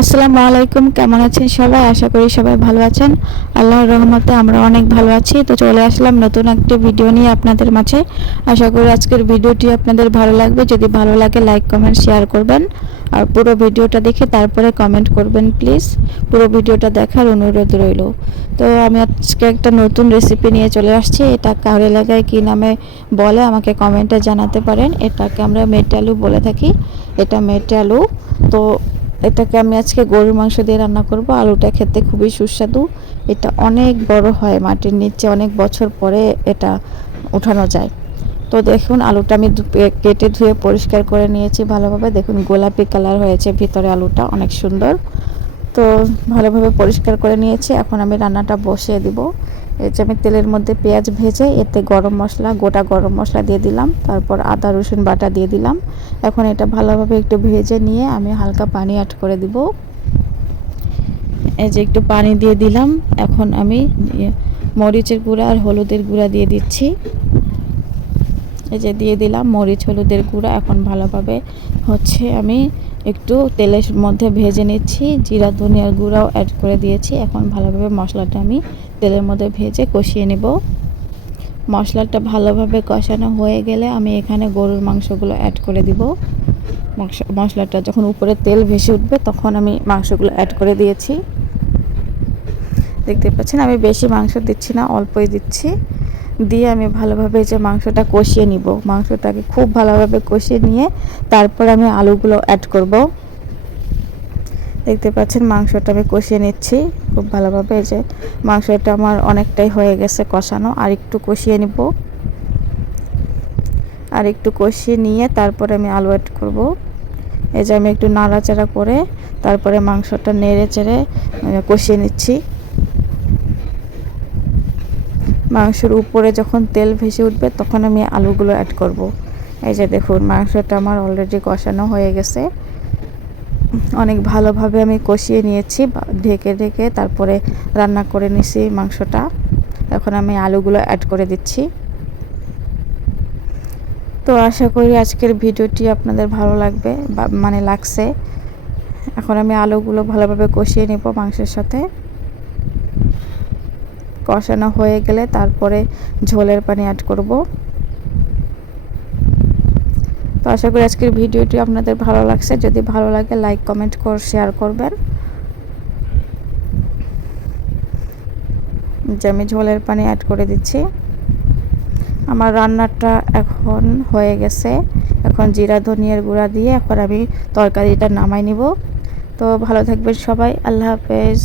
আসসালামু আলাইকুম, কেমন আছেন সবাই? আশা করি সবাই ভালো আছেন। আল্লাহর রহমতে আমরা অনেক ভালো আছি। তো চলে আসলাম নতুন একটি ভিডিও নিয়ে আপনাদের মাঝে। আশা করি আজকের ভিডিওটি আপনাদের ভালো লাগবে। যদি ভালো লাগে লাইক কমেন্ট শেয়ার করবেন, আর পুরো ভিডিওটা দেখে তারপরে কমেন্ট করবেন প্লিজ। পুরো ভিডিওটা দেখার অনুরোধ রইল। তো আমি আজকে একটা নতুন রেসিপি নিয়ে চলে আসছি। এটা কার এলাকায় কী নামে বলে আমাকে কমেন্টে জানাতে পারেন। এটাকে আমরা মেটে আলু বলে থাকি। এটা মেটে আলু। তো এটাকে আমি আজকে গরুর মাংস দিয়ে রান্না করব। আলুটা খেতে খুবই সুস্বাদু। এটা অনেক বড় হয়, মাটির নিচে অনেক বছর পরে এটা উঠানো যায়। তো দেখুন আলুটা আমি কেটে ধুয়ে পরিষ্কার করে নিয়েছি ভালোভাবে। দেখুন গোলাপি কালার হয়েছে ভিতরে, আলুটা অনেক সুন্দর। তো ভালোভাবে পরিষ্কার করে নিয়েছি। এখন আমি রান্নাটা বসিয়ে দিব। এই যে আমি তেলের মধ্যে পেঁয়াজ ভেজে এতে গরম মশলা, গোটা গরম মশলা দিয়ে দিলাম, তারপর আদা রসুন বাটা দিয়ে দিলাম। এখন এটা ভালোভাবে একটু ভেজে নিয়ে আমি হালকা পানি অ্যাড করে দিব। এই যে একটু পানি দিয়ে দিলাম। এখন আমি মরিচের গুঁড়া আর হলুদের গুঁড়া দিয়ে দিচ্ছি। এই যে দিয়ে দিলাম মরিচ হলুদের গুঁড়া। এখন ভালোভাবে আমি একটু তেলের মধ্যে ভেজে নিচ্ছি। জিরা ধনিয়ার গুঁড়াও অ্যাড করে দিয়েছি। এখন ভালোভাবে মশলাটা আমি তেলের মধ্যে ভেজে কষিয়ে নেব। মশলাটা ভালোভাবে কষানো হয়ে গেলে আমি এখানে গরুর মাংসগুলো অ্যাড করে দিব। মশলাটা যখন উপরে তেল ভেসে উঠবে তখন আমি মাংসগুলো অ্যাড করে দিয়েছি। দেখতে পাচ্ছেন আমি বেশি মাংস দিচ্ছি না, অল্পই দিচ্ছি। দিয়ে আমি ভালোভাবে যে মাংসটা কষিয়ে নিব। মাংসটাকে খুব ভালোভাবে কষিয়ে নিয়ে তারপর আমি আলুগুলো অ্যাড করব। দেখতে পাচ্ছেন মাংসটা আমি কষিয়ে নিচ্ছি খুব ভালোভাবে। এই যে মাংসটা আমার অনেকটাই হয়ে গেছে কষানো, আর একটু কষিয়ে নিব। আর একটু কষিয়ে নিয়ে তারপরে আমি আলু অ্যাড করব। এই যে আমি একটু নাড়াচাড়া করে তারপরে মাংসটা নেড়ে চেড়ে কষিয়ে নিচ্ছি। মাংসের উপরে যখন তেল ভেসে উঠবে তখন আমি আলুগুলো অ্যাড করব। এই যে দেখুন মাংসটা আমার অলরেডি কষানো হয়ে গেছে। অনেক ভালোভাবে আমি কষিয়ে নিয়েছি, ঢেকে ঢেকে তারপরে রান্না করে নিয়েছি মাংসটা। এখন আমি আলুগুলো অ্যাড করে দিচ্ছি। তো আশা করি আজকের ভিডিওটি আপনাদের ভালো লাগবে, লাগছে। এখন আমি আলুগুলো ভালোভাবে কষিয়ে নেব মাংসের সাথে। কষানো হয়ে গেলে তারপরে ঝোলের পানি অ্যাড করব। তো আশা করি আজকের ভিডিওটি আপনাদের ভালো লাগছে। যদি ভালো লাগে লাইক কমেন্ট শেয়ার করবেন। যে আমি ঝোলের পানি অ্যাড করে দিচ্ছি। আমার রান্নাটা এখন হয়ে গেছে। এখন জিরা ধনিয়ার গুঁড়া দিয়ে এখন আমি তরকারিটা নামাই নিব। তো ভালো থাকবেন সবাই। আল্লাহ হাফেজ।